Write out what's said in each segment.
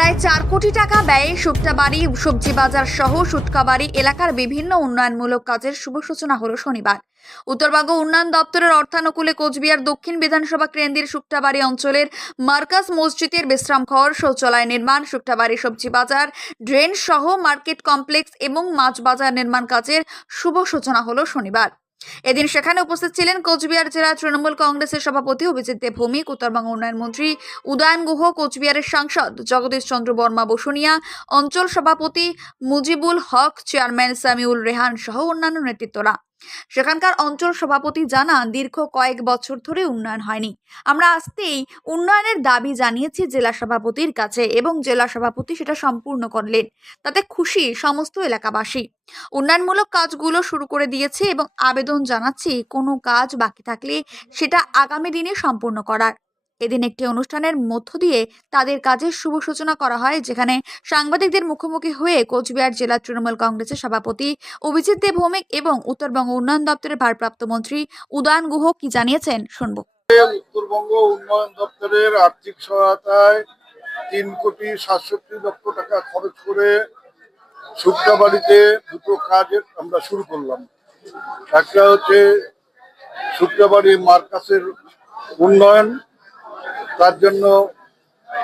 প্রায় 4 কোটি টাকা ব্যয়ে শুক্তাবাড়ি সবজি বাজার সহ শুটকাবাড়ি এলাকার বিভিন্ন উন্নয়নমূলক কাজের শুভ সূচনা হলো শনিবার। উত্তরবঙ্গ উন্নয়ন দপ্তরের অর্থানুকূলে কোচবিহার দক্ষিণ বিধানসভা কেন্দ্রের শুক্তাবাড়ি অঞ্চলের মার্কাজ মসজিদের বিশ্রামঘর, শৌচালয় নির্মাণ, শুক্তাবাড়ি সবজি বাজার, ড্রেন সহ মার্কেট কমপ্লেক্স এবং মাছ বাজার নির্মাণ কাজের শুভ সূচনা হলো শনিবার। এদিন সেখানে উপস্থিত ছিলেন কোচবিহার জেলা তৃণমূল কংগ্রেসের সভাপতি অভিজিৎ দেব ভৌমিক, উত্তরবঙ্গ উন্নয়ন মন্ত্রী উদয়ন গুহ, কোচবিহারের সাংসদ জগদীশ চন্দ্র বর্মা বসুনিয়া, অঞ্চল সভাপতি মুজিবুল হক, চেয়ারম্যান সামিউল রেহান সহ অন্যান্য নেতৃত্বরা। সেখানকার অঞ্চল সভাপতি জানান, দীর্ঘ কয়েক বছর ধরে উন্নয়ন হয়নি। আমরা আসতেই উন্নয়নের দাবি জানিয়েছি জেলা সভাপতির কাছে এবং জেলা সভাপতি সেটা সম্পূর্ণ করলেন। তাতে খুশি সমস্ত এলাকাবাসী। উন্নয়নমূলক কাজগুলো শুরু করে দিয়েছে এবং আবেদন জানাচ্ছি কোনো কাজ বাকি থাকলে সেটা আগামী দিনে সম্পূর্ণ করার। এদিন একটি অনুষ্ঠানের মধ্য দিয়ে তাদের কাজের শুভ সূচনা করা হয়, যেখানে সাংবাদিকদের মুখোমুখি হয়ে কোচবিহার জেলা তৃণমূল কংগ্রেসের সভাপতি অভিজিৎ দেব ভৌমিক এবং উত্তরবঙ্গ উন্নয়ন দপ্তরের ভারপ্রাপ্ত মন্ত্রী উদয়ন গুহ কি জানিয়েছেন শুনবো। উত্তরবঙ্গ উন্নয়ন দপ্তরের আর্থিক সহায়তায় 3,67,00,000 টাকা খরচ করে শুক্তাবাড়িতে দুটো কাজ আমরা শুরু করলাম। একটা হচ্ছে শুক্তাবাড়ি মার্কাসের উন্নয়ন, তার জন্য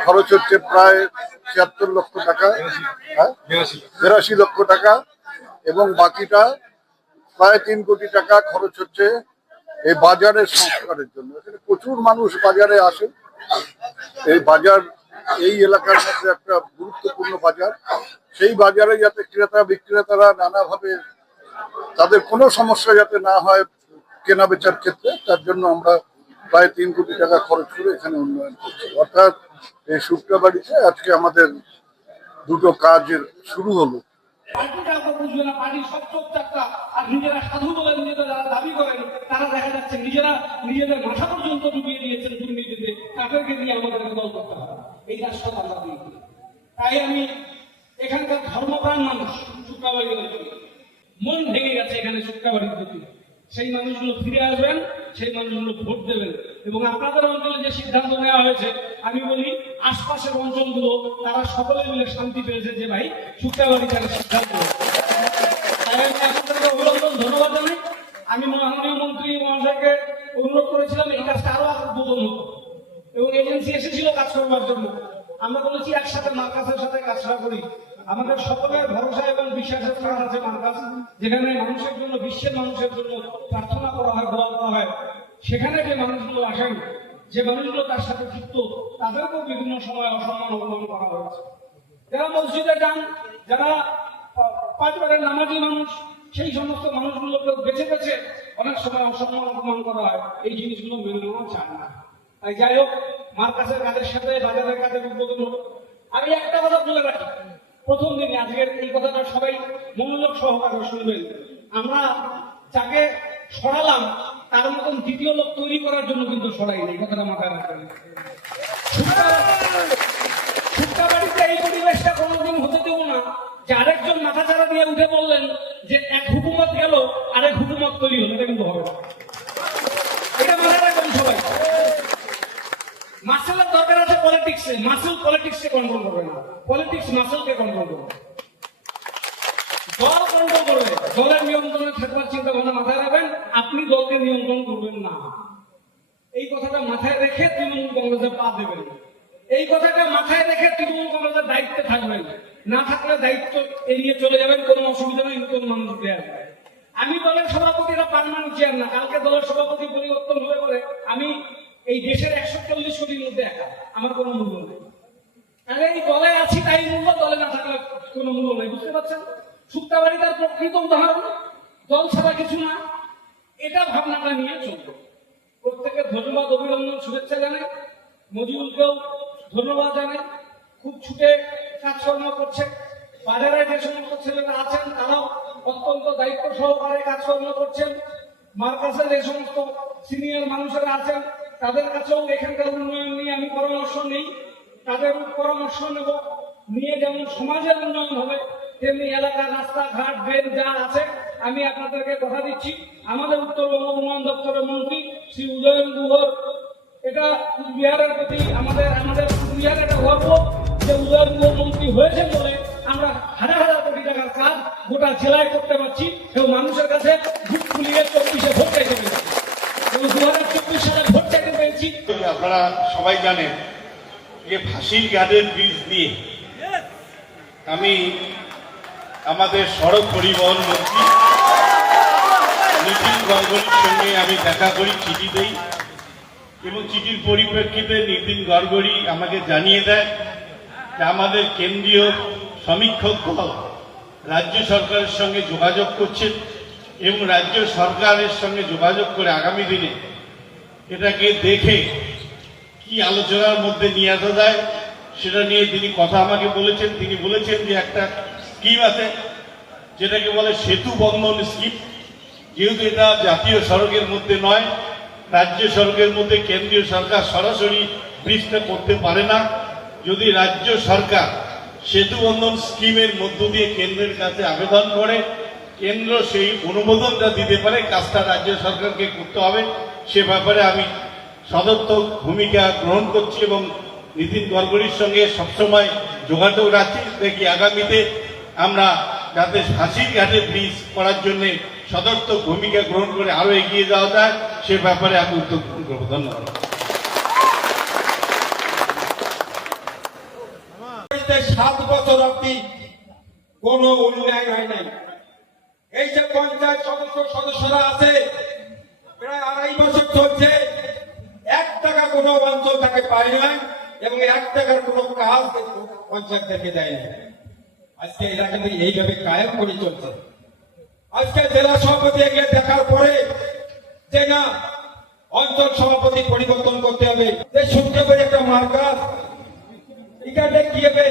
খরচ হচ্ছে প্রায় ৭৬ লক্ষ টাকা, ৮২ লক্ষ টাকা, এবং বাকিটা প্রায় ৩ কোটি টাকা খরচ হচ্ছে এই বাজারের সংস্কারের জন্য। এখানে প্রচুর মানুষ বাজারে আসে। এই বাজার এই এলাকার মধ্যে একটা গুরুত্বপূর্ণ বাজার। সেই বাজারে যাতে ক্রেতা বিক্রেতারা নানাভাবে তাদের কোনো সমস্যা যাতে না হয় কেনা বেচার ক্ষেত্রে, তার জন্য আমরা প্রায় ৩ কোটি টাকা খরচ করে এখানে উন্নয়ন করছি। অর্থাৎ এই শুক্তাবাড়িতে আজকে আমাদের দুটো কাজের শুরু হলো। নিজেরা সাধু বলে নিজেদের যারা দাবি করেন তারা দেখা যাচ্ছে নিজেদের মাথা পর্যন্ত ডুবিয়ে দিয়েছেন দুর্নীতিতে। তাদেরকে দিয়ে আমাদেরকে দল করতে হবে, এই রাষ্ট্র আমরা দিই। তাই আমি এখানকার ধর্মপ্রাণ মানুষ শুক্তাবাড়ি মন ভেঙে গেছে এখানে শুক্তাবাড়ির প্রতি। সেই মানুষগুলো ফিরে আসবেন, সেই মানুষগুলো ভোট দেবেন। এবং আপনাদের অঞ্চলে যে সিদ্ধান্ত নেওয়া হয়েছে, আমি বলি আশপাশের অঞ্চলগুলো তারা সকলে মিলে শান্তি পেয়েছে যে ভাই শুক্তাবাড়ি তারা সিদ্ধান্ত। ধন্যবাদ জানাই। আমি মাননীয় মন্ত্রী মহাশয়কে অনুরোধ করেছিলাম এই কাজটা আরো উদ্বোধন হতো, এবং এজেন্সি এসেছিল কাজ করবার জন্য। আমরা বলেছি একসাথে মার্কাসের সাথে কাজটা করি। আমাদের সকলের ভরসা এবং বিশ্বাসের স্থান আছে মার্কাস, যেখানে মানুষের জন্য, বিশ্বের মানুষের জন্য প্রার্থনা করা হয়, দোয়া করা হয়। সেখানে যে মানুষগুলো আসেন, যে মানুষগুলো তার সাথে যুক্ত, তাদেরকেও বিভিন্ন সময় অসম্মান অপমান করা হয়েছে। যারা মসজিদে যান, যারা 5 বারের নামাজি মানুষ, সেই সমস্ত মানুষগুলোকে বেছে বেছে অনেক সময় অসম্মান অপমান করা হয়। এই জিনিসগুলো মেনে নেওয়া যায় না। তাই যাই হোক, মার্কাসের কাজের সাথে বাজারের কাজের উদ্বোধন হলো। আমি একটা কথা বলে রাখি, প্রথম দিনে আজকের এই কথাটা সবাই মনোযোগ সহকারে শুনবেন। আমরা যাকে সরালাম তার মতন দ্বিতীয় লোক তৈরি করার জন্য কিন্তু সরাই এই কথাটা মাথায় রাখবেন। শুক্তাবাড়িতে এই পরিবেশটা কোনোদিন হতে দেব না যে আরেকজন মাথা চারা দিয়ে উঠে বললেন যে এক হুকুমত গেল আরেক হুকুমত তৈরি হলো। এটা কিন্তু হবে না, এটা মাথায় রাখবেন সবাই। মাসেলের দরকার আছে পলিটিক্সে, মাসেল পলিটিক্সকে কন্ট্রোল করবে না, পলিটিক্স মাসেলকে কন্ট্রোল করবে। দল কন্ট্রোল করবে, দলের নিয়ন্ত্রণে থাকবার চিন্তা ভাবনা মাথায় রাখবেন। আপনি দলকে নিয়ন্ত্রণ করবেন না, এই কথাটা মাথায় রেখে তৃণমূল কংগ্রেসে পা দেবেন। এই কথাটা মাথায় রেখে তৃণমূল কংগ্রেসের দায়িত্বে থাকবেন। না থাকলে দায়িত্ব এড়িয়ে চলে যাবেন, কোনো অসুবিধা নেই, নতুন মানুষ দেওয়া যায়। আমি দলের সভাপতিরা পার্মানেন্ট চেয়ার না, কালকে দলের সভাপতি পরিবর্তন হয়ে পড়ে আমি এই দেশের 140 কোটির মধ্যে একা, আমার কোনো মূল্য নেই। আমি এই দলে আছি তাই মূল্য, দলে না থাকলে কোনো মূল্য নেই। বুঝতে পারছেন? শুক্তাবাড়ি তার প্রকৃত উদাহরণ, দল ছাড়া কিছু না। এটা ভাবনাটা নিয়ে চলবে। প্রত্যেকে ধন্যবাদ, অভিনন্দন, শুভেচ্ছা জানাই। মজিবুলকেও ধন্যবাদ জানাই, খুব ছুটে কাজকর্ম করছে। বাজারে যে সমস্ত ছেলেরা আছেন তারাও অত্যন্ত দায়িত্ব সহকারে কাজকর্ম করছেন। মার্কাসে যে সমস্ত সিনিয়র মানুষেরা আছেন তাদের কাছেও এখানকার উন্নয়ন নিয়ে আমি পরামর্শ নিই, তাদের পরামর্শ নেব। নিয়ে যেমন সমাজের উন্নয়ন হবে, তেমনি এলাকার রাস্তাঘাট, ড্রেন যা আছে, আমি আপনাদেরকে কথা দিচ্ছি আমাদের উত্তরবঙ্গ উন্নয়ন দপ্তরের মন্ত্রী শ্রী উদয়ন গুহর এটা কুচবিহারের প্রতি আমাদের কুচবিহার একটা গর্ব যে উদয়ন মন্ত্রী হয়েছে বলে আমরা হাজার হাজার কোটি টাকার কাজ গোটা জেলায় করতে পারছি এবং মানুষের কাছে ভোট ফুলিয়ে 24-এ ভোট চাইতে পেরেছি এবং 2024 সালে ভোট চাইতে পেরেছি। আপনারা সবাই জানেন যে ফাঁসির ঘাটের ব্রিজ দিয়ে আমি আমাদের সড়ক পরিবহন মন্ত্রী নীতিন গডকরির সঙ্গে আমি দেখা করি, চিঠি দেই এবং চিঠির পরিপ্রেক্ষিতে নীতিন গডকরি আমাকে জানিয়ে দেয় যে আমাদের কেন্দ্রীয় সমীক্ষক দল রাজ্য সরকারের সঙ্গে যোগাযোগ করছেন এবং রাজ্য সরকারের সঙ্গে যোগাযোগ করে আগামী দিনে এটাকে দেখে কি আলোচনার মধ্যে নিয়ে আসা যায় সেটা নিয়ে তিনি কথা আমাকে বলেছেন। তিনি বলেছেন যে একটা স্কিম আছে যেটাকে বলে সেতু বন্ধন স্কিম, যেহেতু এটা জাতীয় সড়কের মধ্যে নয়, রাজ্য সড়কের মধ্যে কেন্দ্রীয় সরকার সরাসরি ব্রিজটা করতে পারে না। যদি রাজ্য সরকার সেতু বন্ধন স্কিমের মধ্য দিয়ে কেন্দ্রের কাছে আবেদন করে, কেন্দ্র সেই অনুমোদনটা দিতে পারে, কাজটা রাজ্য সরকারকে করতে হবে। সে ব্যাপারে আমি সদর্থক ভূমিকা গ্রহণ করছি এবং নীতিন গডকরির সঙ্গে সবসময় যোগাযোগ রাখছি। দেখি আগামীতে আমরা যাতে ফাঁসির ঘাটে ব্রিজ করার জন্য সদর্থক ভূমিকা গ্রহণ করে আরো এগিয়ে যাওয়া যায় সে ব্যাপারে আমি উদ্যোগ গ্রহণ করবো। ধন্যবাদ। 7 বছর অব্দি কোন উন্নয়ন হয় নাই। এই যে পঞ্চায়েত সদস্যরা আছে প্রায় 2.5 বছর চলছে, 1 টাকা কোনো অঞ্চল তাকে পায় না এবং 1 টাকার কোনো কাজ পঞ্চায়েত থেকে দেয় না। আজকে এরা কিন্তু এইভাবে কায়েম করে চলছে। আজকে জেলা সভাপতি এগুলো দেখার পরে যে না অঞ্চল সভাপতি পরিবর্তন করতে হবে, যে শুনতে পারি একটা মার্কাস এখানে কি হবে,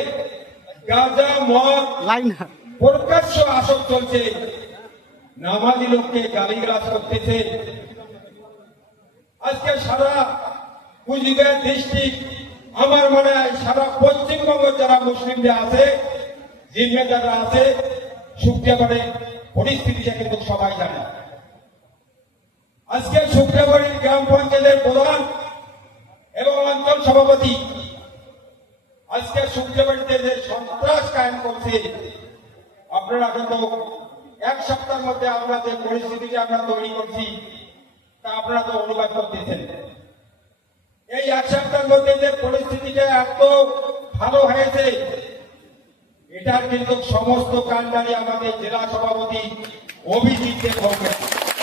গাঁজা মদ প্রকাশ্য আসর চলছে, নামাজি লোককে গালিগালাজ করতেছে। আজকে সারা কুচবিহার ডিস্ট্রিক্ট, আমার মনে হয় সারা পশ্চিমবঙ্গ যারা মুসলিমরা আছে, জিম্মেদাররা আছে, শুক্রিয়াবাড়ে পরিস্থিতিটা কিন্তু সবাই জানে। আজকে শুক্রিয়াবাড়ির গ্রাম পঞ্চায়েতের প্রধান এবং অঞ্চল সভাপতি আজকে শুক্রিয়াবাড়িতে যে সন্ত্রাস কায়েম করছে, আপনারা কিন্তু 1 সপ্তাহের মধ্যে আমরা যে পরিস্থিতিটা আমরা তৈরি করছি তা আপনারা তো অনুবাদ করতেছেন। এই 1 সপ্তাহের মধ্যে যে পরিস্থিতিটা এত ভালো হয়েছে এটার কিন্তু সমস্ত কাণ্ডারি আমাদের জেলা সভাপতি অভিজিৎ দেব।